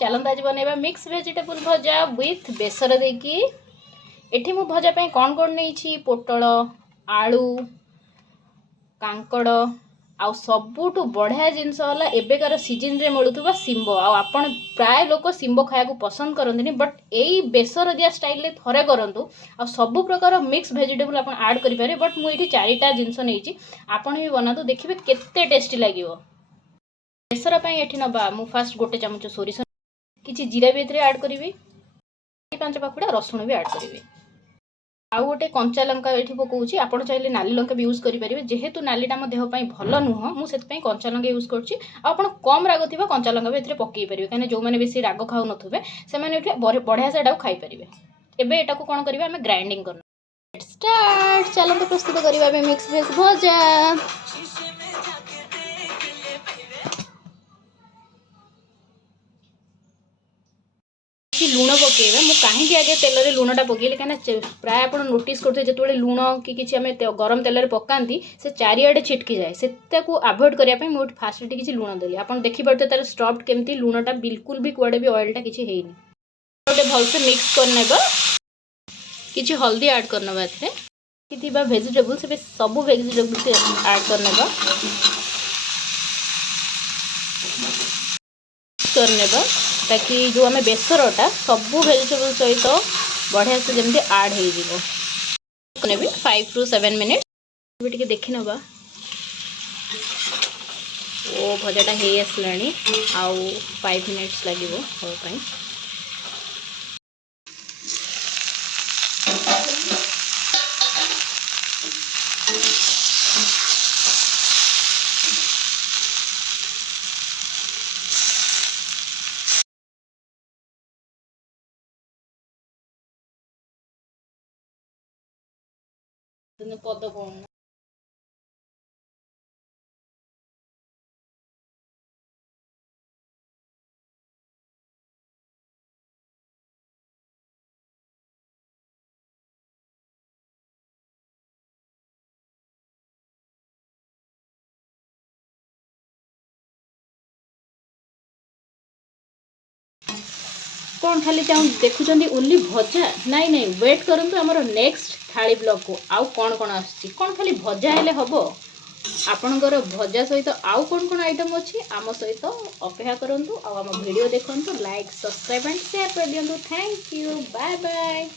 चलता आज बनैबा mix vegetable भजा विथ बेसर देकी। एठी मु भजा पे कौन कौन नहीं पोटल आलू कांकड़ आउ सबुठु बढ़िया जिनस है एबेकार सीजन रे मिलुवा शिंब आपण प्राय लोक शिंब खाया पसंद करते बट यही बेसर दिया स्टाइल रे थरे करंतु आ सबु प्रकार मिक्स वेजिटेबल आप ऐड करें बट मुझे चारिटा जिनस नहीं आपण भी बनातु देखिए केते टेस्टी लगे। बेसर ये नवा मु फास्ट गोटे चामच सोरिष किसी जीरा भी ऐड करी 5 पाखुड़ा रसुण भी ऐड करी आउ गोटे कंचा लंका ये पकाऊँ आपड़ चाहिए नाली लंका भी यूज करेंगे जेहेतु नालीटा मो देह भल नुह मुझे कंचा लंका यूज कर कम राग थी कंचा लंका भी पकई पारे कहीं जो मैंने बेसी राग खाऊ नुवे से बढ़िया से खाईपारे। एवं यहाँ कौन करें आम ग्राइंडिंग करना स्टार्ट चलते प्रस्तुत करवा मिक्स वेज भजा। लुण पकेबा मु कहीं आगे तेल लुणटा पकेली कहीं प्राय आप नोटिस करते जो लुण कि किसी आम गरम तेल पकाती से चारिआडे छिटकी जाए से आभोड करने मुझे फास्ट किसी लुण देली आप देखिपे तार स्टफ्ड केमती लुणटा बिल्कुल भी कुआडे भी ऑयलटा किसी है गोटे भलसे मिक्स करने किसी हल्दी ऐड करने कि वेजिटेबल से सब वेजिटेबल ऐड करने ताकि जो आम बेसरटा सबू वेजिटेबल सहित बढ़िया से जमी ऐड हो 5 to 7 मिनट टे देखी नवा ओ भजाटा हो आसला आउ 5 मिनट्स लगे हाँ पद कौन कौन खाली चाहूँ देखुं ओनली भजा नाई नाई वेट करूँ आमर नेक्स्ट थाली ब्लॉग को आउ कौन कौन कौन खाली भजा हेले हम आपणकर भजा सहित आउ कौन कौन आइटम अच्छी आम सहित अपेक्षा करूँ आम वीडियो देखूँ लाइक सब्सक्राइब एंड शेयर कर दिखाँ। Thank you bye bye.